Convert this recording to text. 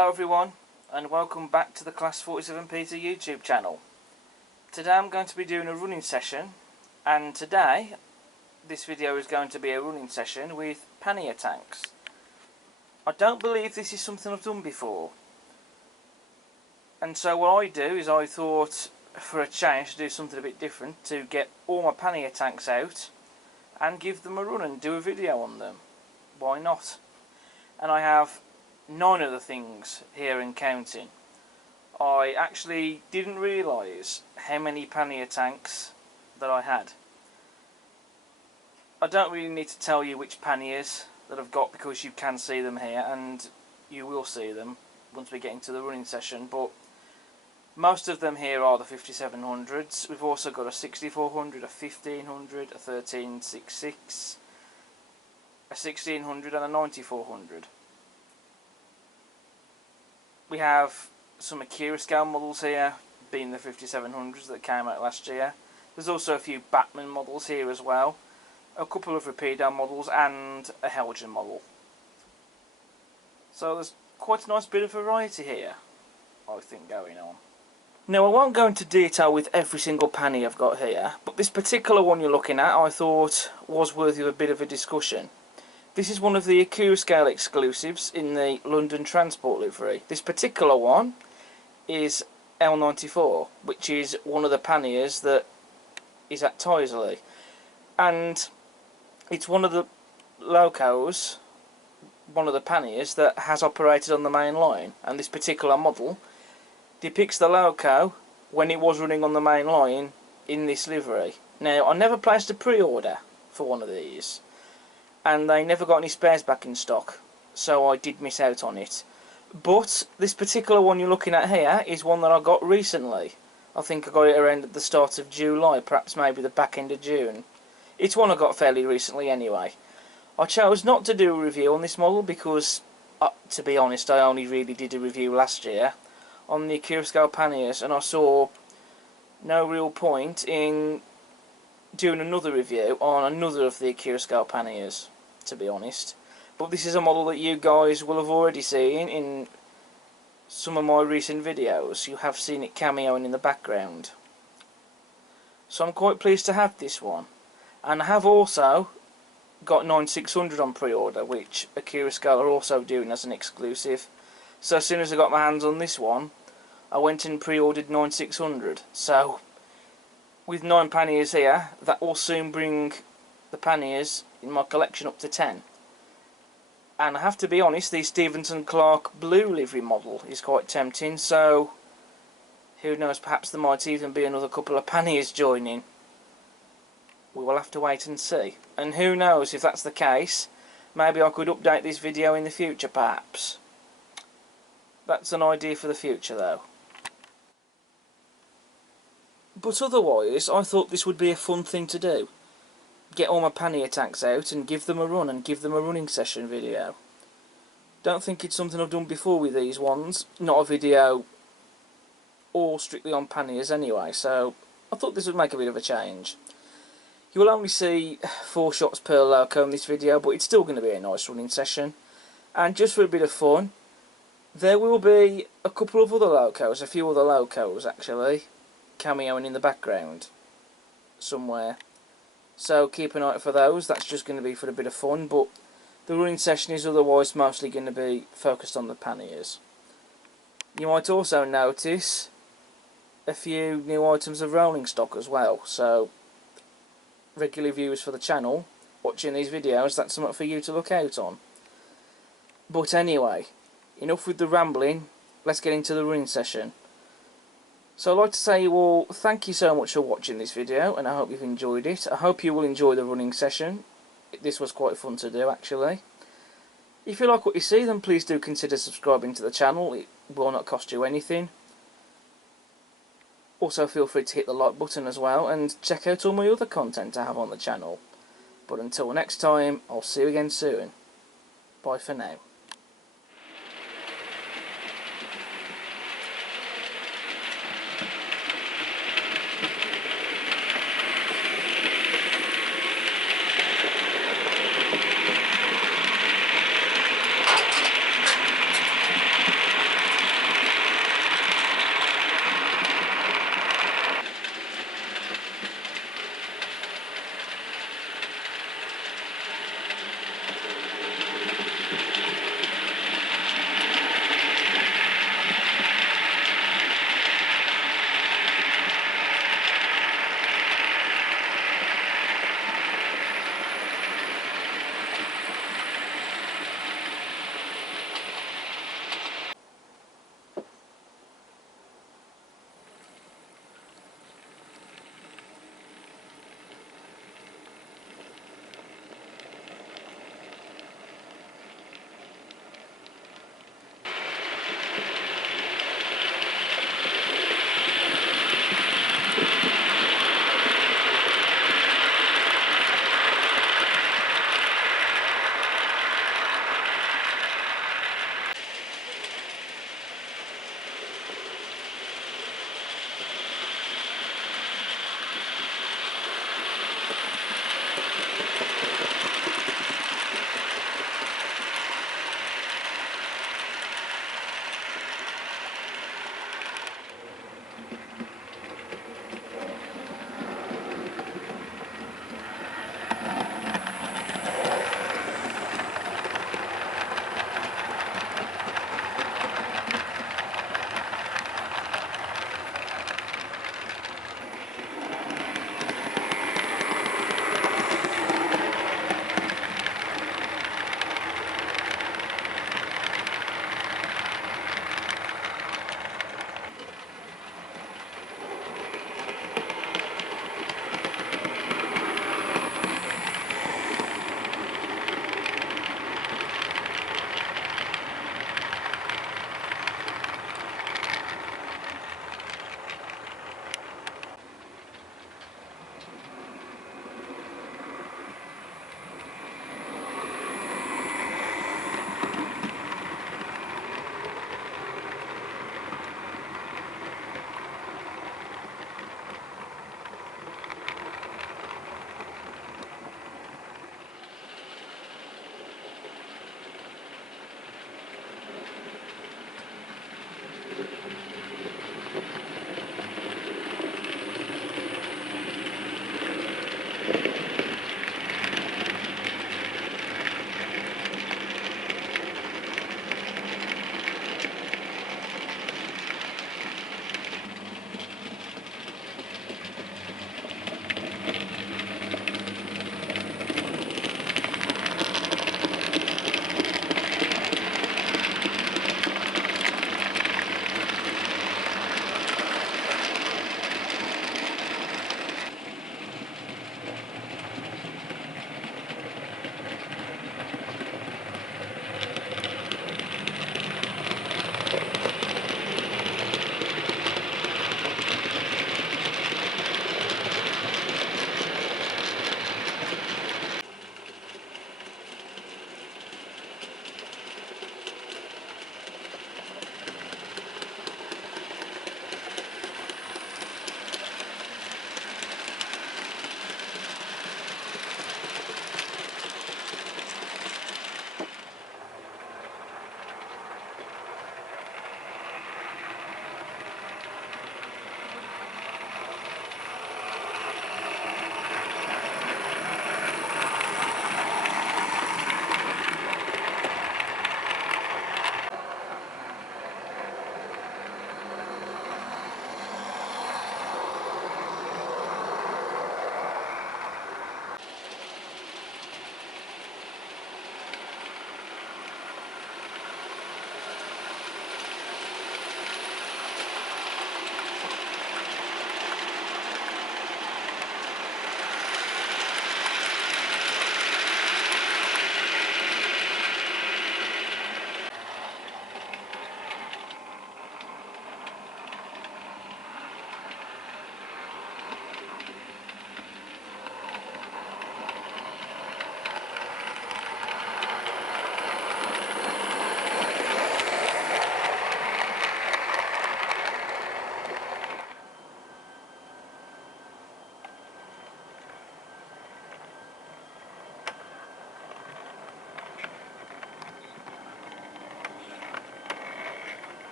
Hello everyone, and welcome back to the Class 47 Peter YouTube channel. Today I'm going to be doing a running session, and today this video is going to be a running session with Pannier tanks. I don't believe this is something I've done before, and so what I do is I thought for a change to do something a bit different, to get all my Pannier tanks out and give them a run and do a video on them. Why not? And I have 9 of the things here and counting. I actually didn't realise how many Pannier tanks that I had. I don't really need to tell you which Panniers that I've got, because you can see them here and you will see them once we get into the running session, but most of them here are the 5700s. We've also got a 6400, a 1500, a 1366, a 1600 and a 9400. We have some Akira scale models here, being the 5700s that came out last year. There's also a few Batman models here as well, a couple of Rapido models and a Helgen model. So there's quite a nice bit of variety here, I think, going on. Now, I won't go into detail with every single Pannier I've got here, but this particular one you're looking at I thought was worthy of a bit of a discussion. This is one of the Akira scale exclusives in the London Transport livery. This particular one is L94, which is one of the Panniers that is at Tyseley. And it's one of the locos, one of the Panniers that has operated on the main line. And this particular model depicts the loco when it was running on the main line in this livery. Now, I never placed a pre-order for one of these, and they never got any spares back in stock, so I did miss out on it. But this particular one you're looking at here is one that I got recently. I think I got it around at the start of July, perhaps maybe the back end of June. It's one I got fairly recently anyway. I chose not to do a review on this model because, to be honest, I only really did a review last year on the Akira scale Panniers, and I saw no real point in doing another review on another of the Akira scale Panniers, to be honest. But this is a model that you guys will have already seen in some of my recent videos. You have seen it cameoing in the background. So I'm quite pleased to have this one. And I have also got 9600 on pre-order, which Akira scale are also doing as an exclusive. So as soon as I got my hands on this one, I went and pre-ordered 9600. So with 9 Panniers here, that will soon bring the Panniers in my collection up to 10. And I have to be honest, the Stevenson Clark blue livery model is quite tempting, so who knows, perhaps there might even be another couple of Panniers joining. We will have to wait and see. And who knows, if that's the case, maybe I could update this video in the future perhaps. That's an idea for the future though. But otherwise, I thought this would be a fun thing to do. Get all my Pannier tanks out and give them a run and give them a running session video. Don't think it's something I've done before with these ones. Not a video all strictly on Panniers anyway, so I thought this would make a bit of a change. You will only see 4 shots per loco in this video, but it's still going to be a nice running session. And just for a bit of fun, there will be a couple of other locos, a few other locos actually, cameoing in the background somewhere, so keep an eye out for those. That's just going to be for a bit of fun, but the running session is otherwise mostly going to be focused on the Panniers. You might also notice a few new items of rolling stock as well, so regular viewers for the channel watching these videos, that's something for you to look out on. But anyway, enough with the rambling, let's get into the running session. So I'd like to say all thank you so much for watching this video, and I hope you've enjoyed it. I hope you will enjoy the running session. This was quite fun to do actually. If you like what you see, then please do consider subscribing to the channel. It will not cost you anything. Also feel free to hit the like button as well, and check out all my other content I have on the channel. But until next time, I'll see you again soon. Bye for now.